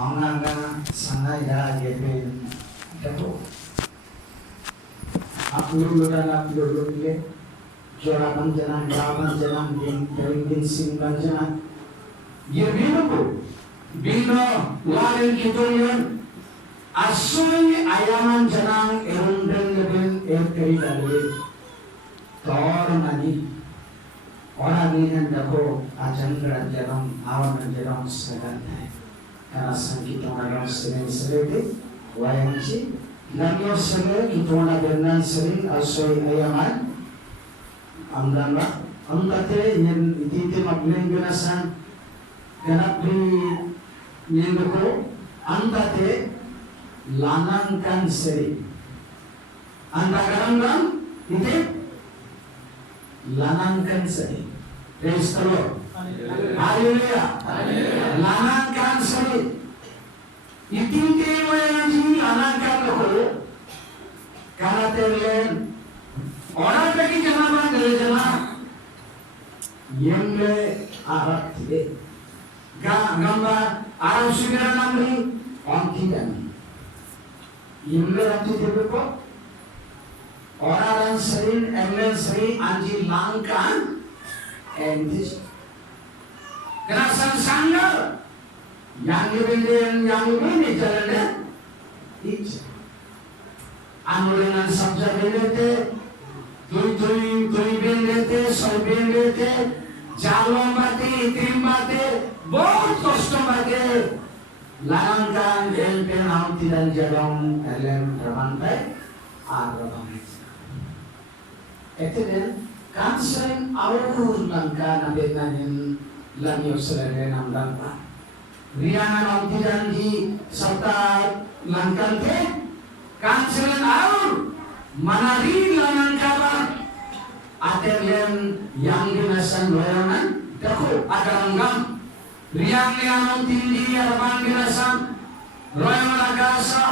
Anganga sangaya yeben dako. Upload ye. Jora banjana, rabanjana, din banjana. Ye bino laden kitolian. Asui ayaman janang erundeng leben erkeri dalil. Tor mani. Orang ini dako ajan janang awan janang segan. Karena kita orang sering sering wayang si, namanya sering kita orang berenang sering asal ayaman, amdana, amdate yang itu maklum benasan, kenapa yang doko, amdate lanangkan sering, anda kadang itu lanangkan sering, praise the Lord. Haleluya. Lanangkan sering. Itingke wayanji lanangkan loko. Karena terlen orang bagi jemaah dari jemaah yang le arat tidak. Gamba Arab segera namri orang tidak. Yang le ratu tidak kok. Orang sering emel sering anji langkan endis. Kerasan sanggal yang ini jalannya itu anu dengan sabja belete tui belete soy belete jalon bate timbate बहुत कष्ट bate langkan elpen auti dan jalong elem ramantai arabang itu dan kansen awur langkan abenanin Lagi usahakan nampak. Riangan auti dan di serta langkan te kanselan awur manari lanang kabar aterlen yang dinasan loyangan dako agarangam riang auti di arban dinasan loyangan agasa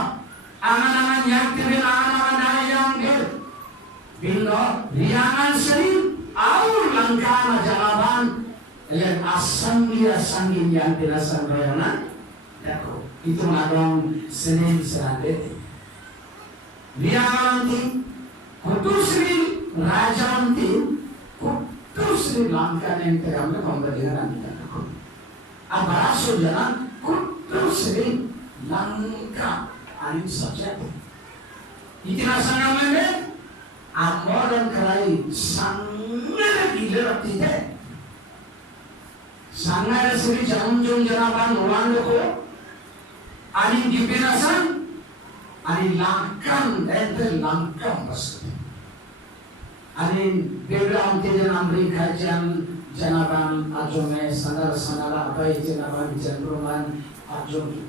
angan-angan yang tibin angan-angan yang dir bino riangan sering awur langkan jalaban yang asanggi yang dirasan royana, dako itu nadong Senin serande. Dia nanti kutusri raja nanti kutusri langkan yang terambil pemberian dako. Abaraso jalan kutusri langka anin subjek. Itu rasanya mana? Amor dan kerai sangat gila tidak. Sangat seri janjung janapan orang doko, ani dibinasan, ani langkam ente langkam pas, ani beberapa antijan Amerika janapan ajone sanara apa itu janapan jangkruman ajon,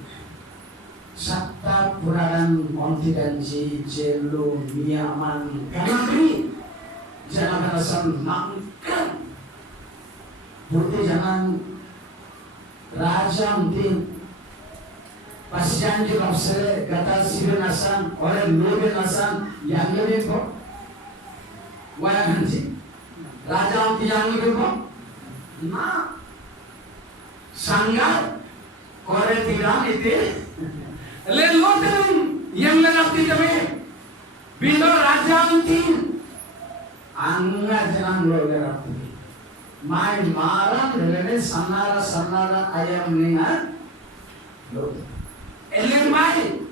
sabta puranan antijan jelu miaman kamari janapan asam langkam. Bukti jangan raja mungkin pas janji kapsel kata sibir nasan orang lobe nasan yang lebih kok wayang sih raja mungkin yang lebih kok nah sanggar kore tiram itu leloten yang lelaki kami bila raja mungkin angga jangan lobe lelaki main marah dengan sanara ayam ningan, eling main,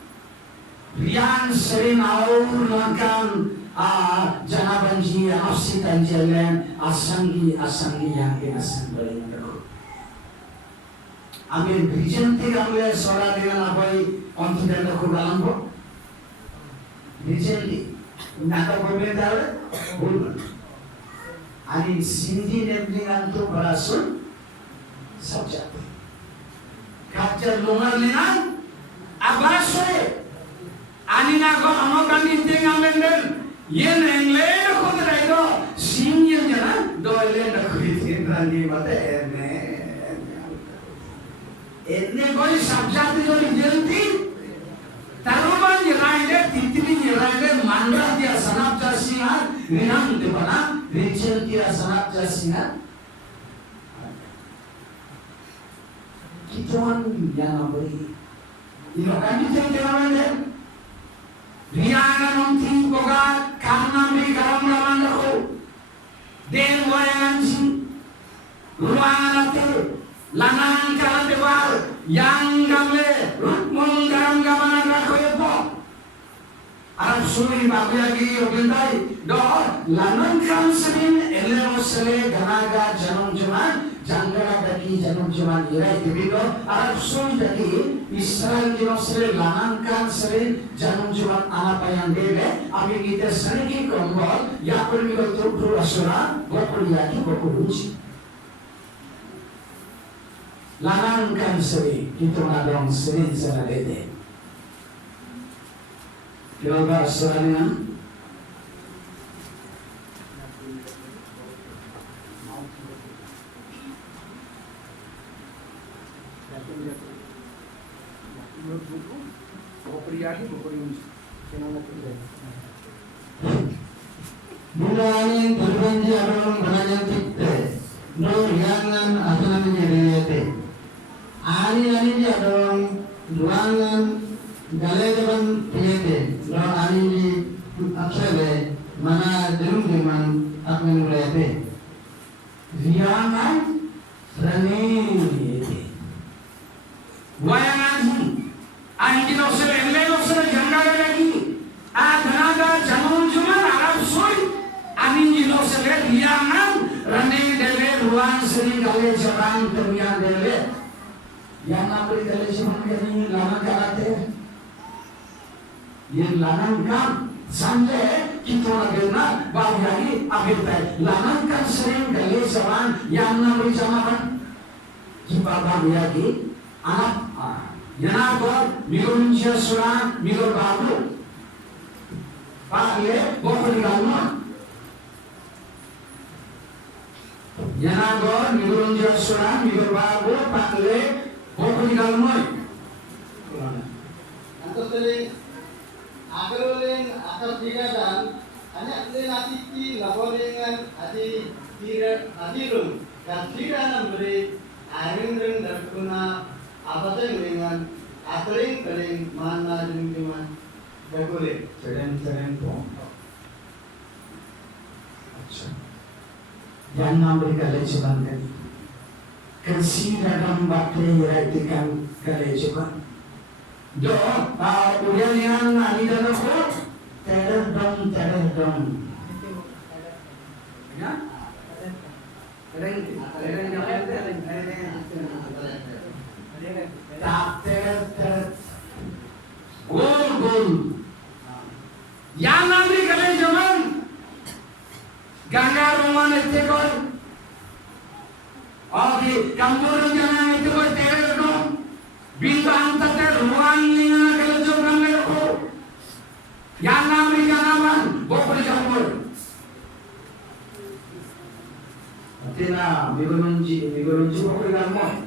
rian sering awur langkan janabanji afsi tanjalan asanggi yang kinasan balik dulu. Amin Brijenti kami soal dengan apa untuk dan aku dalam kok, Brijenti, nak apa benda boleh. Ani Sindhi nemlingan tu berasul subjek. Kacar lungar lingan abaswe. Ani nago amokan intingan menden. Yen engle ko teraido sinyer jana doile na kuitin rani mate enne koi subjek jo dijenti taruman yeraide titri yeraide mandra dia sanap jasingan ninam debana Rachel kira sangat jasingan kituan yang beri Ilokan di tengah mana? Riana nonti koga karena mi garam laman aku. Den wayangan si ruangan ate lanang kala dewar yang gamle rukmun garam gaman aku epo. Arab suri babu lagi obendai do lanang kan senin ele mosle ganaga janum juman janggara daki janum juman irai tibido Arab suri daki Israel dinosre lanang kan senin janum juman apa yang dele abi kita seniki kombol ya pergi ke tuh asura gokul yaki gokul uci lanang kan senin kita ngadong senin sana dede Kira serangan Mulai berbunyi abang banyak tikte, no yangan asalan nyeriete. Ani abang ruangan galeban tiete. No ani di aksele mana jerum akmen berete. Riangan rani. Wayangan ani di nosele jangga lagi. Adanaga janun cuma Arab soi. Ani di nosele riangan rani dele ruang sering gale jalan termian dele. Yang ngabri dele semuanya lama karate. Yang lanangkan sampai kita lagi bahaya akhir tay lanangkan sering gale zaman yang namanya zaman kita bahaya lagi anak yang apa miluncia surah milur babu pakai bokor di dalam yang apa miluncia surah milur babu pakai bokor di dalam atau sering Akaloleng akal dan hanya oleh natiki laborengan adi rum dan tidak memberi airing dan guna apa dengan akaling paling mana dengan bagole seren po yang memberi kalejuan dalam bakte iraitikan kalejuan do ulian yang ani dana ko tereng dong ya tereng gol yang namri kalian zaman gangga roman itu kor oke kampur jangan itu kor tereng dong bintang tete ruang lingana kelejo kamera ko yang namri kanaman bokor kampur atina migurunji bokor kampur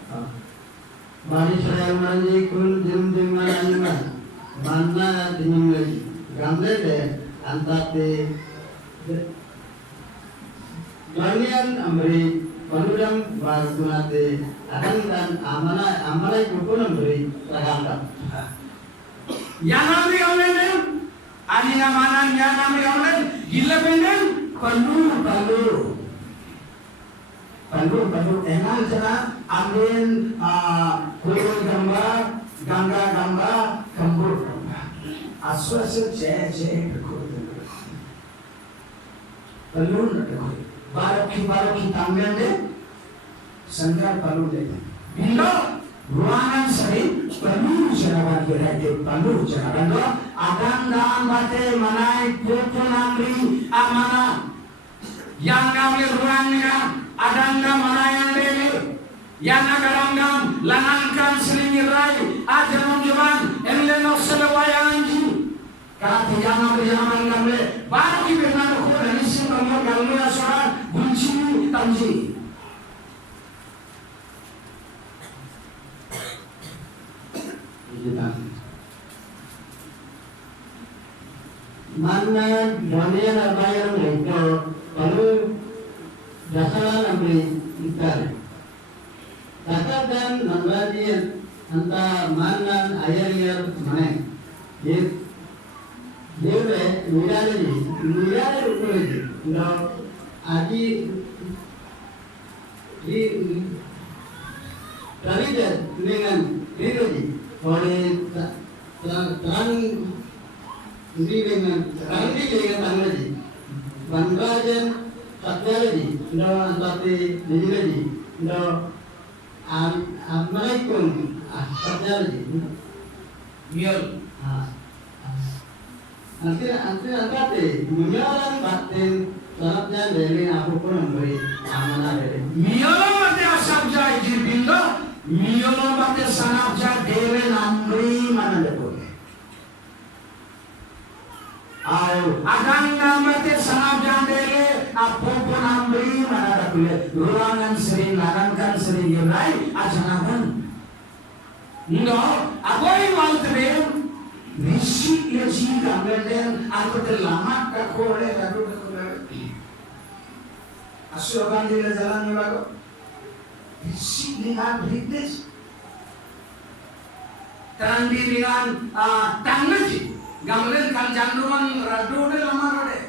Mari saya manji kul jim mana dinyum lagi gamle de antate Danian amri Panudang Margunate akan dan amalai kukunan beri terhadap. Yang namri kamlen, anina mana yang namri kamlen, gila penden, pandu, enal cina amin kulur gangga kambur, aswasu ce pandu baroki tambahan deh, sanggar palu deh. Bila ruangan sering penuh jerawan berada penuh jerawan do adang daan bate manai foto namri amana yang ngambil ruangnya adang daan manai yang dele yang agarangam lanangkan selingirai ajaran jaman enleno selewayan ji kalau tidak ngambil zaman ngambil baru kita nak dari sini kamu kalau soal bunci tanji mana dunia bayar mereka lalu dasar ambil ikan dasar dan nambahnya anta manan ayar mane Dewe mirale ukuleji ndo adi di tarija dengan ridoji oleh terang ini dengan tanggaji bandrajan satyaji ndo antati dijilaji ndo amalaikun satyaji Miyol. Nanti munyalan batin sarapnya dari aku pun memberi amanah dari Miyolo mate asabja jibindo, miyolo mate sanabja dewe namri mana dekone. Ayo, agang namate sanabja dewe apopo namri mana dekone. Ruangan sering larankan sering yerai ajanakan. No, agoi waltebe Rishi yaji gamelen aku terlama kakore lalu kakore. Asuran di jalan lalu. Rishi dengan rides. Terang dengan tanggaji gamelen kan janduan rado de lama rode.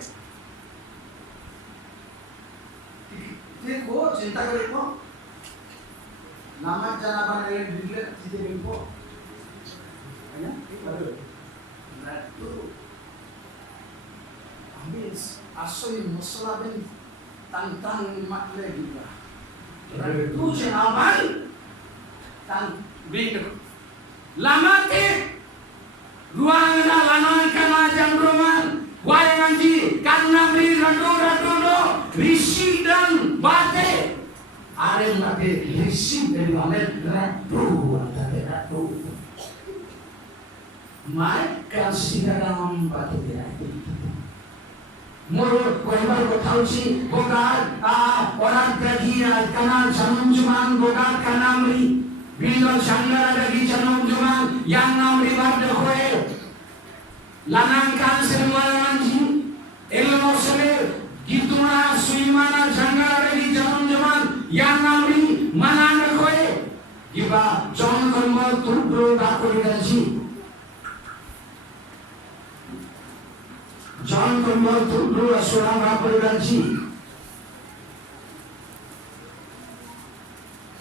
देखो चिंता करे को nama jana bana ele dile tidak info. Ya, itu Ratu Amis asoy musala ben tantang matle juga Ratu jenaban tan bin lamate ruangan lanan kana jambroman wayanganji karena beri ratu do rishi dan bate are mate rishi dari amet ratu ratu Mai kasih dalam batu berarti. Moro koibar ko tausi bogar orang kagia kana janunjuman bogar kanamri bilo sangara dagi janunjuman yang namri barde koe lanang kan semuanya ilmu sele gituna suimana sangara dagi janunjuman yang namri manana koe giba jon kormo tubro bakuri gaji John Kumbal Tulu Asurang Rapadanji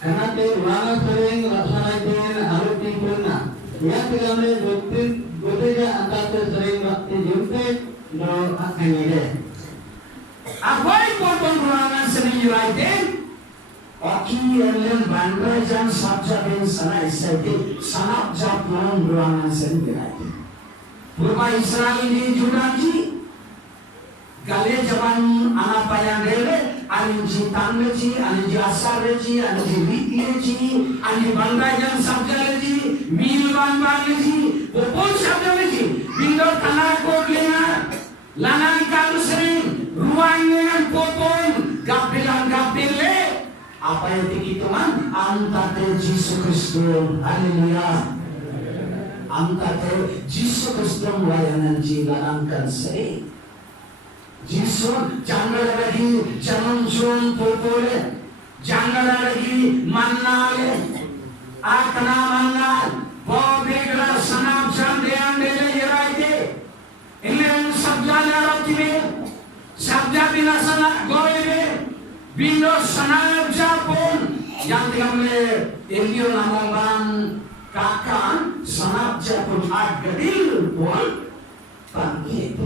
karena ruangan sering laksana dengan aluti purna yang kami berbeda antara sering waktu jumpa no akan ini apa yang ruangan sering raiden Oki yang bandar jam sabja ben sana isadi sanap japon ruangan sering raiden Purba Israel ini judaji Gale jaman anak payang dele, anji tangleji, anji asarleji, anji wikleji, anji bandajan sabjaleji, milban banleji, popon sabjaleji, bindor tanah koglena, lanang kansering, ruangnya popon, gapelan, apa yang dihitungan? Antate Yesus Kristus, haleluya. Antate Yesus Kristus layanan jilanangkan sering. Jisun jangan lagi jangan jun popole jangan lagi manale akna manal bobegra sanam jandean dele yeraite ilen sabjana rotime sabja bina sana goire bindo sanam japon yang diamle elio namongan kakan sanam japon agadil pon pangit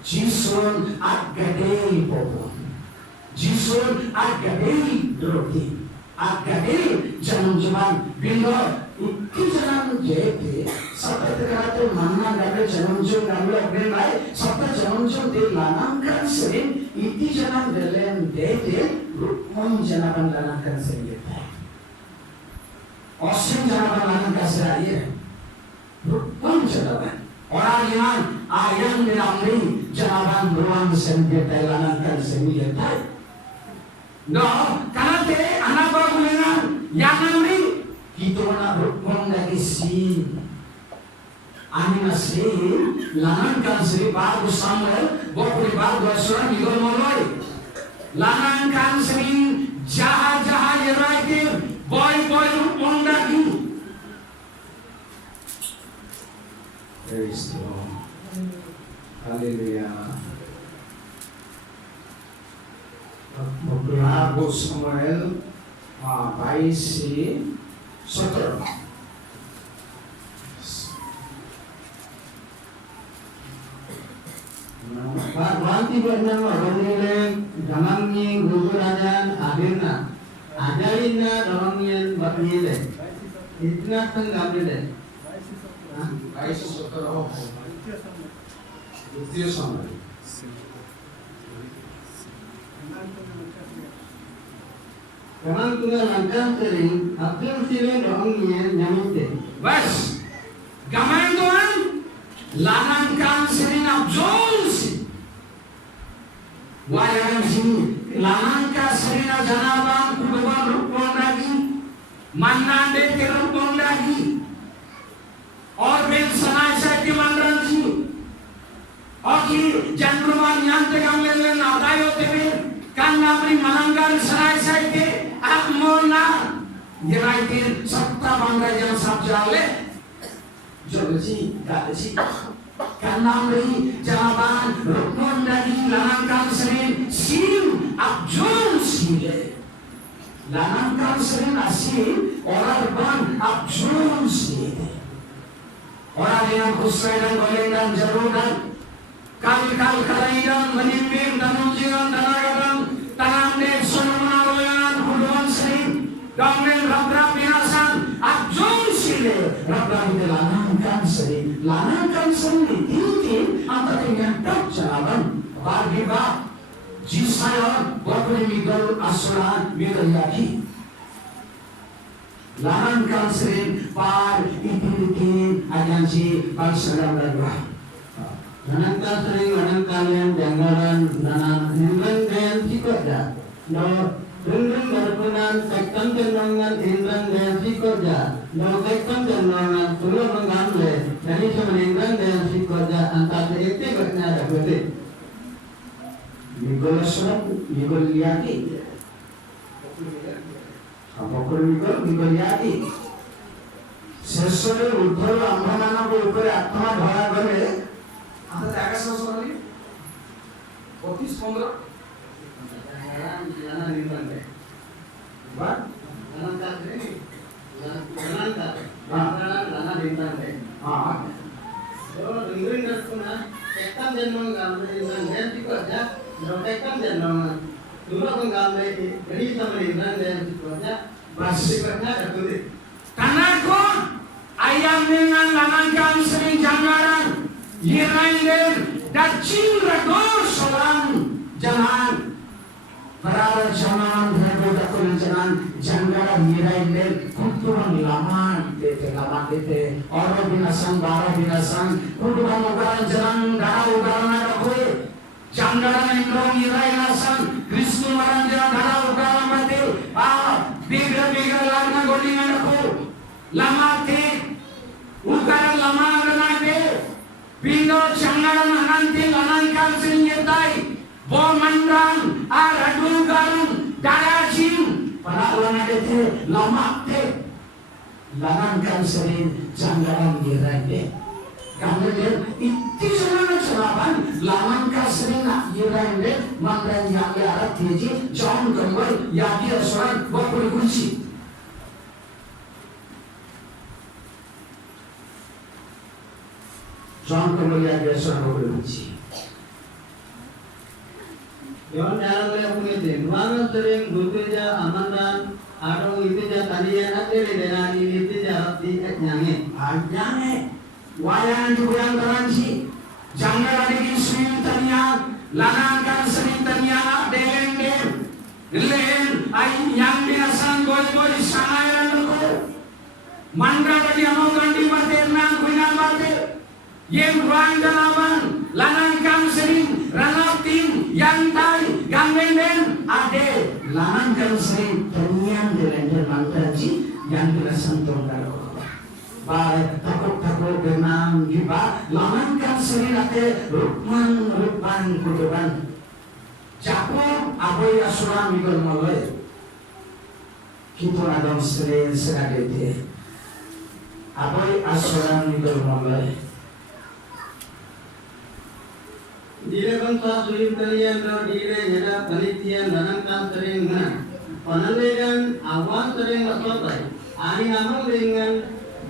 Jisun agadei popon, Jisun agadei roti, agadei jangan bindo itu jangan jadi sampai terkata mana ada jangan gambar benai sampai jangan di lanangkan sering itu jangan dalam dede rukun jangan lanangkan sering osin jangan lanangkan sering rukun jangan orang yang ayam dinamri jangan beruang sendiri lanangkan sendiri. No, karena te anak bagulengan yang namri kita nak berukun dari si ani nasi lanangkan sendiri baru sambil bokuri baru asura migol moloi lanangkan sendiri jaha yang rakyat boy berukun lagi Praise the Lord. Haleluya. Lagu Samuel 22:17. Wanti benang orangile damangnya gugurajan akhirnya ajarinnya damangnya bakile itna tenggamile. 22:17. দ্বিতীয় Samuel. Damang tunggal langkah sering akhir sile damangnya nyamite. Bas. Gamay doon. Lanang kan sering abjons. Wayang sini. Lanang ka sering janaban kuduban rukun lagi. Manande ke rukun lagi. और बेल सनाय साइके मंडल जी और कि जनरुमान यांते गमले नादायो तेरे कांगाबरी मलंगार सनाय साइके आप मोना ये राइटर सत्ता बंगा जन सब जाले जोलजी गालजी कांगाबरी जनाबान रुकन लगी लनांकान सरेन सीम अब जोन सीले लनांकान सरेन असीम और अर्बन अब जोन सीले orang yang khusus dan boleh dan jarur dan kal kalaidan menimbing dan ujian dan agaran tanam de sunmana loyan huduan sering domel rabra pinasan abjun sile rabra de lanangkan sering ini antara yang tak jalan bargiba jisaya bakri migol asuran migol yaki lanangkan sering par itin ajansi balsaram lagwa Lanangkan sering lanangkan yang janggaran nanan hindran dan sikoja no hindran berpunan tekkan jenongan hindran dan sikoja no tekkan jenongan tulur mengamle jadi semeningran dan sikoja antara itu berkena berarti migol asuran migol yaki अपकुल मिगल यादी शेषरे उद्धर आम्भमान को ऊपर आत्मा भरा गले आता जागा सोसली 32-15 जाना निबंध बात lanangkan sering lanangkan lana nimbang हां so dengerin berpunan tekkan jenongan hindran dan sikoja no tekkan jenongan tulur mengamle jadi semeningran dan sikoja Bersikapnya ada tulis. Tanako ayam dengan lanangkan sering janggaran yirainden dacing ragor solan jangan berada jangan berada kulit jangan janggaran yirainden kuturan laman dete orang binasan bara binasan kuturan ugaran jangan darah ugaran ada kue janggaran indrom yirainasan Kristus maran jangan darah ugaran mati bigra lagna golingan aku lamate ukara lama ganade bino changaran ananti lanangkan senyetai bomandran aradu garun darajin para lanade te lamate lanangkan sering changaran girande kamele itti sana chalaban lanangkan sering girande mandran yagi arat teji John Conway yagi asuran bakuri kunci John Conway yagi asuran bakuri kunci Yon jalan le punya tim, mana sering bekerja amanan, atau itu jah tadian ada di dalam itu jah di nyanyi. nyanyi wayang juga garansi jangan ada di sini tanya lanangkan sering tanya delen len ay yang biasan gol sanaya ko mandra badi amo gandi mate nang kuina mate yang ruang dalaman lanangkan sering ranaptin yang tai gangenden ade lanangkan sering tanya delen mantraji yang biasan tongdaro takut dengan giba lanangkan sering ate rukman kuduban Japo aboy asuran migol malay kita adam sering seragete aboy asuran migol malay Dire bangsa sulim kalian do dire jeda penelitian nanangkan sering mana. Penelitian awan sering masotai. Ani namang dengan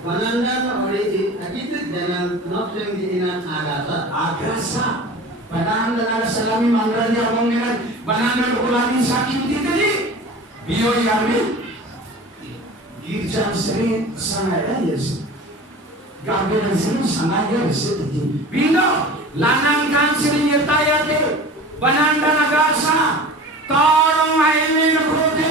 penandan oleh akibat dalam nafseng diinan agasa. Bananda na salami mangranya abang dengan bananda ulami sakit tadi. Bio yami girjan sering sangat yes. Gabelan sering sangat yes tadi. Bino lanang kan sering yatayate bananda nagasa. Tarong aile nakrote.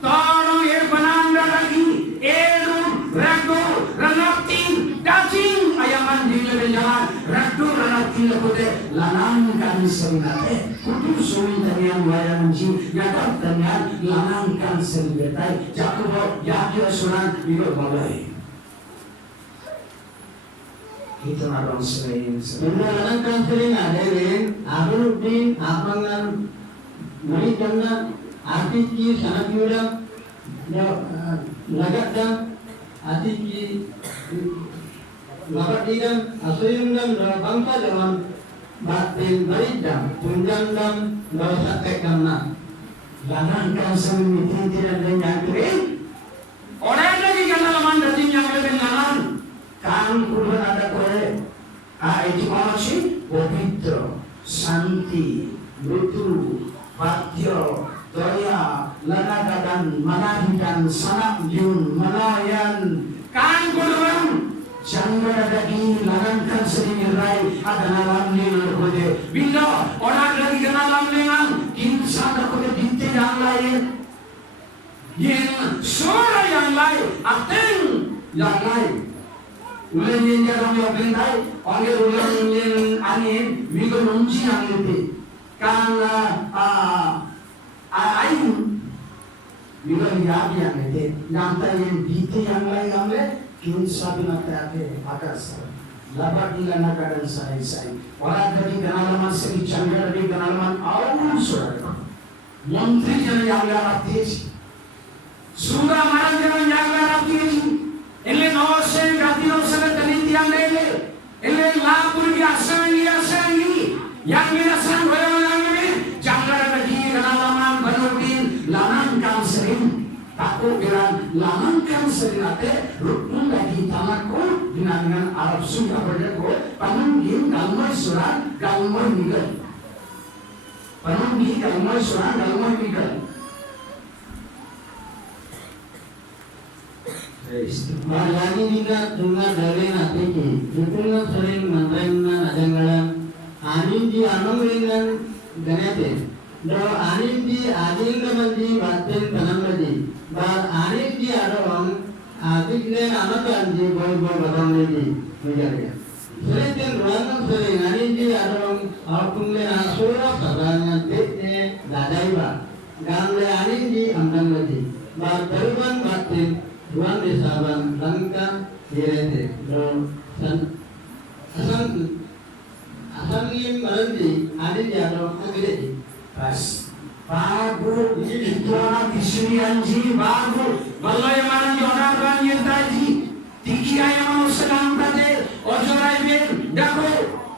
Tarong ye bananda lagi. Elu rago ranaptin daging ayaman dilebenjalan. Rago ranaptin nakrote. Lanang kan sering nate. Kutu suwi tanian wayang ji. Yadak tanian lanang kan sering betai. Jakobo yakir suran biro balai. Itu abang sering. Benda lanang kan sering ada rin. Abuluddin apangan Manikanda Atiki Sanakyuda Nagadam Atiki Nagadidam Asuyundam Bangsa Jaman Batin Baridam Tunjandam Sakekam na Lanang kan sering tidak ada nyakri. Orang lagi kan alaman dari yang lebih lanang. Kan kudu ada kore. Itu manusia pavitra, santi, betul. Batyo, Daya, Lanagadan, Manahidan, Sanak Yun, Malayan, Kan Guluan, Jangan dagi lanangkan sering rai ada nalam lengan kode. Bila orang lagi kenalam lengan, insan kode dinte yang lain, yang suara yang lain, ateng yang lain. Ulen yang jalan yang bentai, orang ulen yang angin, minggu nunci angin itu. Karena ayun bilang ya yang itu nanti yang bite yang lain kin sabi nakate akas labar ila nakadan sai orang dari kenalaman segi canggar dari kenalaman awal suara menteri yang larap tis sudah marah yang larap tis ele no se gatino se teniti yang ele labur asangi yang minasan jangan lagi kenalaman Banuddin lanangkan sering takut bilang lanangkan sering ate rukun lagi tamakku dengan Arab Sunnah berdekat Banuddin galmai surat galmai migal Banuddin galmai surat galmai migal Malani juga tunga dari natiki itulah sering menrengan ajangalan anin di anong ringan ganete do anin di ading namandi batin tanamadi bar anin di adong adikle anatan di boy batang ledi menjadi sering ruangan sering anin di adong apungle asura sadanya tete dadaiba gamle anin di amdang ledi bar teruban batin ruang desaban langka direte do asangin marandi adin jado agede pas bagu itu anak istri anji bagu balai mana orang orang yang tadi tiki ayam mau sedang tadi ojorai ben dako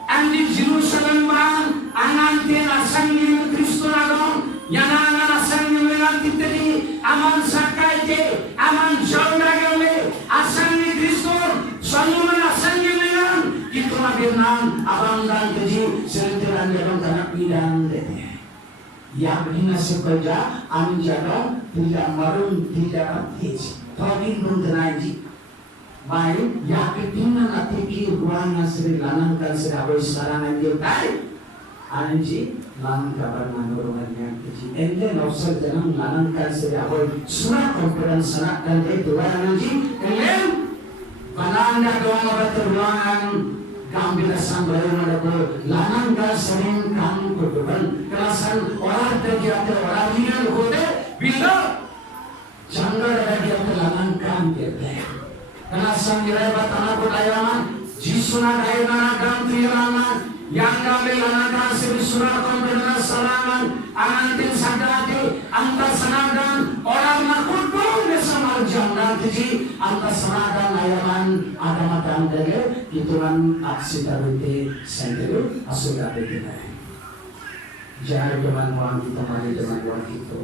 andi Jerusalem man ananten asangin Kristo nagong yanangan asangin menganti tadi aman sakaite aman jauh asangin Kristo saluman asangin mengan itu nabinan abang dan keji sentiran dalam tanah pidang deh. Yang bina sekerja amin jaga tidak marun tidak hiji. Tapi belum tenaji. Baik yang ketinggalan atiki ruangan seri lanangkan serabai sekarang yang tarik. Anji lanang kabar manurungannya keji. Ende nausal jangan lanangkan serabai surat konferan sanak dan itu anji. Kemudian pananda doang obat ruangan Kambil sambil ada lanang dah sering kamu berdepan kelasan orang terjadi orang liar kode bila jangan ada dia lanang kambil kelasan direbat anak budayaman jisuna dayana ganti lanang yang kambil lanang seri surah konfirmasi salangan anantin sadati antar sanadan orang nakutun bersama jangan tiji antar sanadan ayaman ada matan dege ituran aksi taruti sendiri asuh dari kita. Jangan teman-teman kita mari teman-teman kita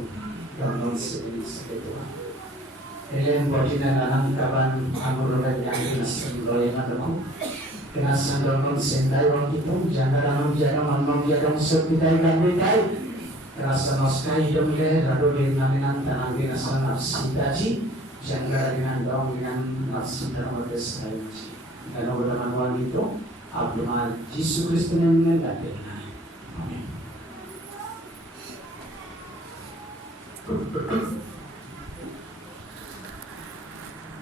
bangun sebetul. Elen bojina nanang kaban amuran yang kinasan loy matamu. Kinasan dorong sendai orang kita jangan nanang jangan mamang jangan sepitai gambitai. Rasa noskai domile rado dengan tanang kinasan nafsitaji jangan dengan dong dengan nafsi dalam desai. Dan orang orang itu abdul Yesus Kristus yang mengajar. Amin.